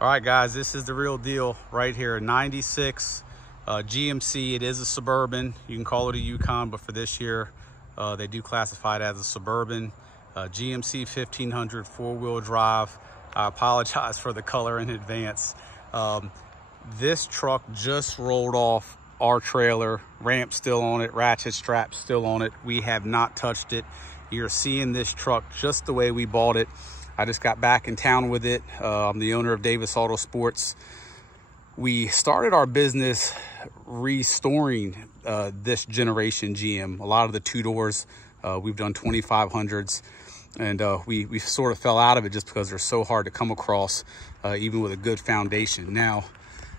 All right, guys, this is the real deal right here. 96 GMC. It is a Suburban. You can call it a Yukon, but for this year, they do classify it as a Suburban. GMC 1500 four-wheel drive. I apologize for the color in advance. This truck just rolled off our trailer. Ramp still on it, ratchet strap still on it. We have not touched it. You're seeing this truck just the way we bought it. I just got back in town with it. I'm the owner of Davis Auto Sports. We started our business restoring this generation GM. A lot of the two doors, we've done 2500s, and we sort of fell out of it just because they're so hard to come across, even with a good foundation. Now,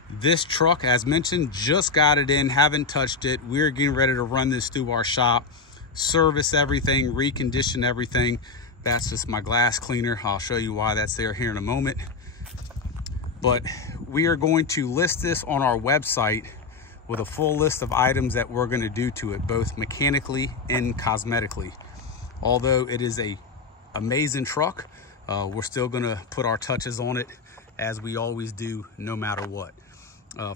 this truck, as mentioned, just got it in, haven't touched it. We're getting ready to run this through our shop, service everything, recondition everything. That's just my glass cleaner. I'll show you why that's there here in a moment. But we are going to list this on our website with a full list of items that we're going to do to it, both mechanically and cosmetically. Although it is a amazing truck, we're still going to put our touches on it, as we always do, no matter what.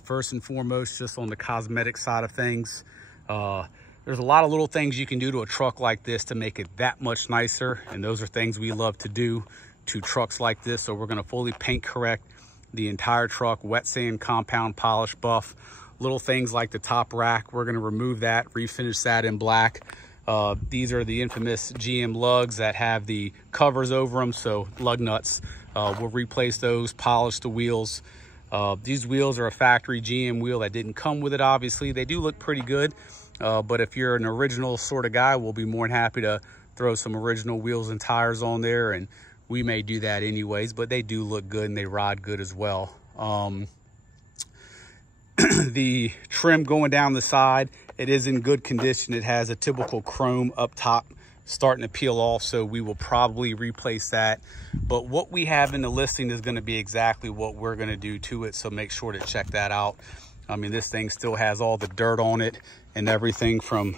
First and foremost, just on the cosmetic side of things, there's a lot of little things you can do to a truck like this to make it that much nicer, and those are things we love to do to trucks like this. So we're going to fully paint correct the entire truck, wet sand, compound, polish, buff. Little things like the top rack, we're going to remove that, refinish that in black. These are the infamous GM lugs that have the covers over them, so lug nuts. We'll replace those, polish the wheels. These wheels are a factory GM wheel that didn't come with it, obviously. They do look pretty good. But if you're an original sort of guy, we'll be more than happy to throw some original wheels and tires on there, and we may do that anyways, but they do look good and they ride good as well. The trim going down the side, it is in good condition. It has a typical chrome up top starting to peel off, so we will probably replace that. But what we have in the listing is going to be exactly what we're going to do to it, so make sure to check that out. I mean, this thing still has all the dirt on it and everything from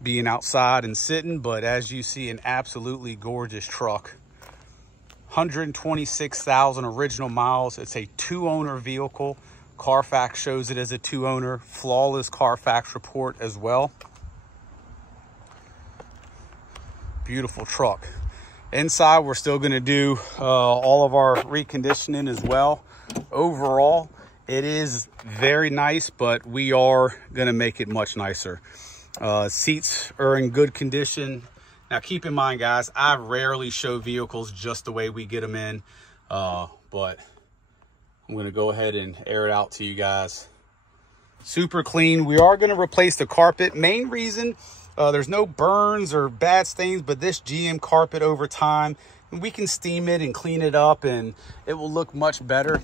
being outside and sitting, but as you see, an absolutely gorgeous truck. 126,000 original miles. It's a two-owner vehicle. Carfax shows it as a two-owner. Flawless Carfax report as well. Beautiful truck. Inside, we're still going to do all of our reconditioning as well. Overall, it is very nice, but we are going to make it much nicer. Seats are in good condition. Now, keep in mind, guys, I rarely show vehicles just the way we get them in, but I'm going to go ahead and air it out to you guys. Super clean. We are going to replace the carpet. Main reason, there's no burns or bad stains, but this GM carpet over time, we can steam it and clean it up, and it will look much better.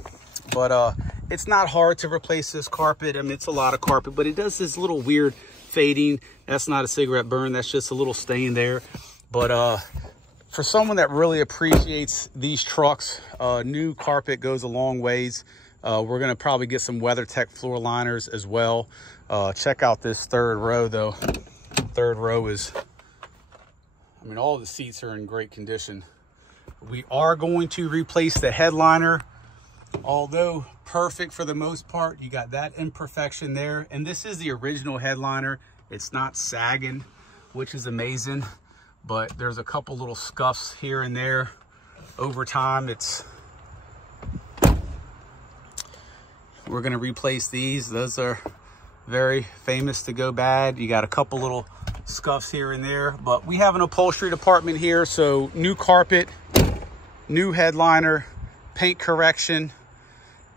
But it's not hard to replace this carpet. I mean, it's a lot of carpet, but it does this little weird fading. That's not a cigarette burn. That's just a little stain there. But for someone that really appreciates these trucks, new carpet goes a long ways. We're going to probably get some WeatherTech floor liners as well. Check out this third row, though. Third row is, I mean, all the seats are in great condition. We are going to replace the headliner. Although perfect for the most part, you got that imperfection there. And this is the original headliner. It's not sagging, which is amazing. But there's a couple little scuffs here and there. Over time, we're going to replace these. Those are very famous to go bad. You got a couple little scuffs here and there. But we have an upholstery department here. So new carpet, new headliner, paint correction.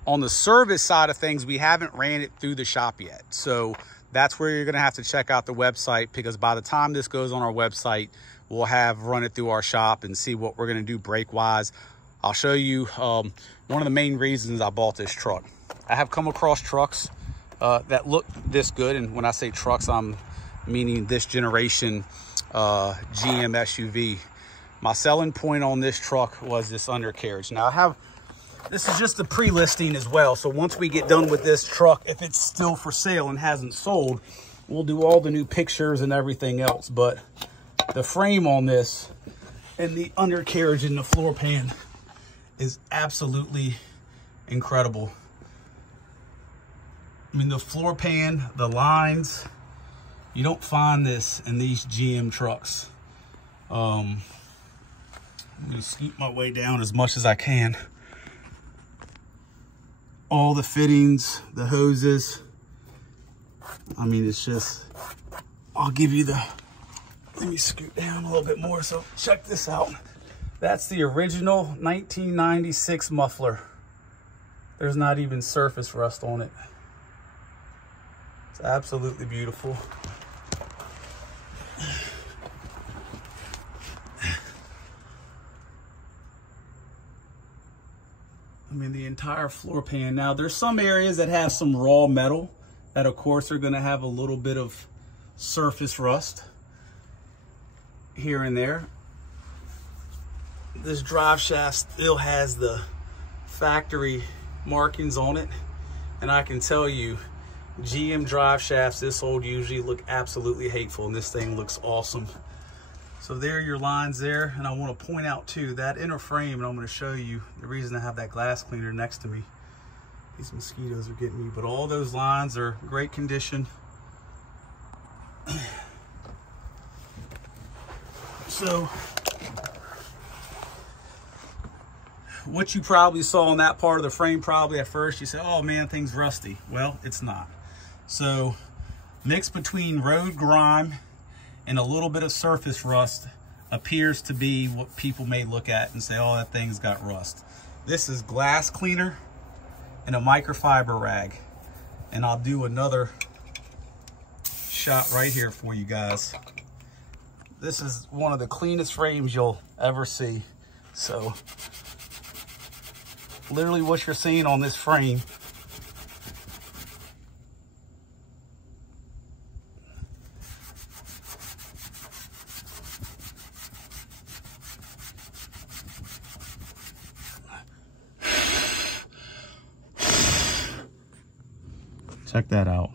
On the service side of things, we haven't ran it through the shop yet. So that's where you're going to have to check out the website, because by the time this goes on our website, we'll have run it through our shop and see what we're going to do brake wise. I'll show you one of the main reasons I bought this truck. I have come across trucks that look this good. And when I say trucks, I'm meaning this generation GM SUV. My selling point on this truck was this undercarriage. Now this is just the pre-listing as well. So once we get done with this truck, if it's still for sale and hasn't sold, we'll do all the new pictures and everything else. But the frame on this and the undercarriage and the floor pan is absolutely incredible. I mean, the floor pan, the lines, you don't find this in these GM trucks. I'm gonna scoot my way down as much as I can. All the fittings, the hoses. I mean, it's just, I'll give you the, let me scoot down a little bit more. So check this out. That's the original 1996 muffler. There's not even surface rust on it. It's absolutely beautiful. I mean, the entire floor pan. Now, there's some areas that have some raw metal that, of course, are going to have a little bit of surface rust here and there. This drive shaft still has the factory markings on it, and I can tell you, GM drive shafts this old usually look absolutely hateful, and this thing looks awesome. So there are your lines there, and I want to point out too, that inner frame, and I'm going to show you the reason I have that glass cleaner next to me. These mosquitoes are getting me, but all those lines are great condition. So what you probably saw on that part of the frame, probably at first you said, oh man, thing's rusty. Well, it's not. So mixed between road grime and a little bit of surface rust appears to be what people may look at and say, oh, that thing's got rust. This is glass cleaner and a microfiber rag. And I'll do another shot right here for you guys. This is one of the cleanest frames you'll ever see. So literally what you're seeing on this frame check that out.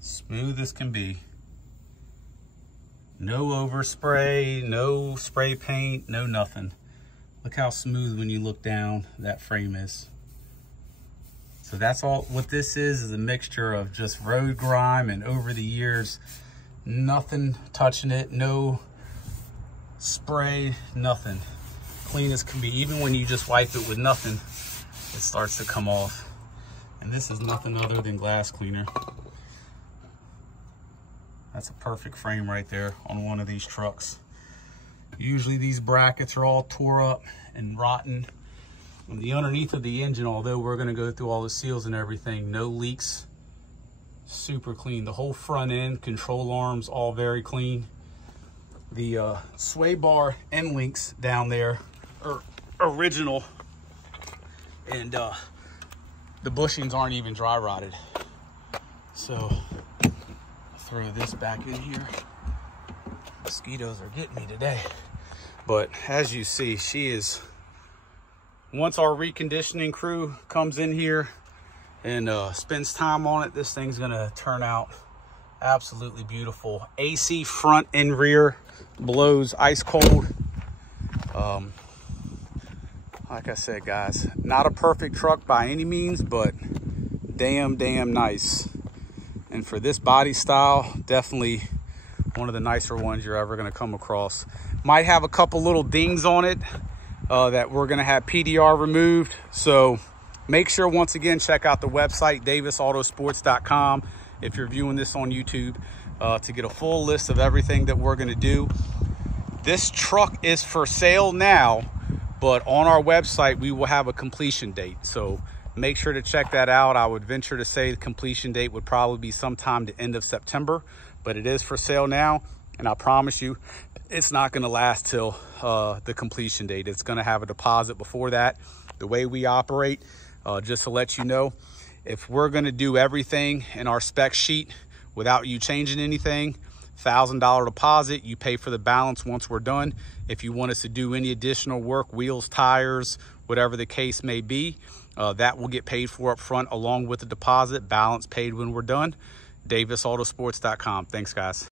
Smooth as can be. No overspray, no spray paint, no nothing. Look how smooth when you look down that frame is. So that's all what this is a mixture of just road grime and over the years, nothing touching it, no spray, nothing. Clean as can be. Even when you just wipe it with nothing, it starts to come off. And this is nothing other than glass cleaner. That's a perfect frame right there on one of these trucks. Usually these brackets are all tore up and rotten. And the underneath of the engine, although we're gonna go through all the seals and everything, no leaks, super clean. The whole front end, control arms, all very clean. The sway bar end links down there are original, and the bushings aren't even dry rotted. So I'll throw this back in here. Mosquitoes are getting me today. But as you see, she is, once our reconditioning crew comes in here and spends time on it, this thing's gonna turn out absolutely beautiful. AC front and rear, blows ice cold. Like I said, guys, not a perfect truck by any means, but damn nice. And for this body style, definitely one of the nicer ones you're ever gonna come across. Might have a couple little dings on it that we're gonna have PDR removed. So make sure, once again, check out the website, davisautosports.com, if you're viewing this on YouTube, to get a full list of everything that we're gonna do. This truck is for sale now, but on our website, we will have a completion date. So make sure to check that out. I would venture to say the completion date would probably be sometime the end of September, but it is for sale now. And I promise you, it's not gonna last till the completion date. It's gonna have a deposit before that. The way we operate, just to let you know, if we're gonna do everything in our spec sheet without you changing anything, $1,000 deposit, you pay for the balance once we're done. If you want us to do any additional work, wheels, tires, whatever the case may be, that will get paid for up front along with the deposit, balance paid when we're done. davisautosports.com. Thanks, guys.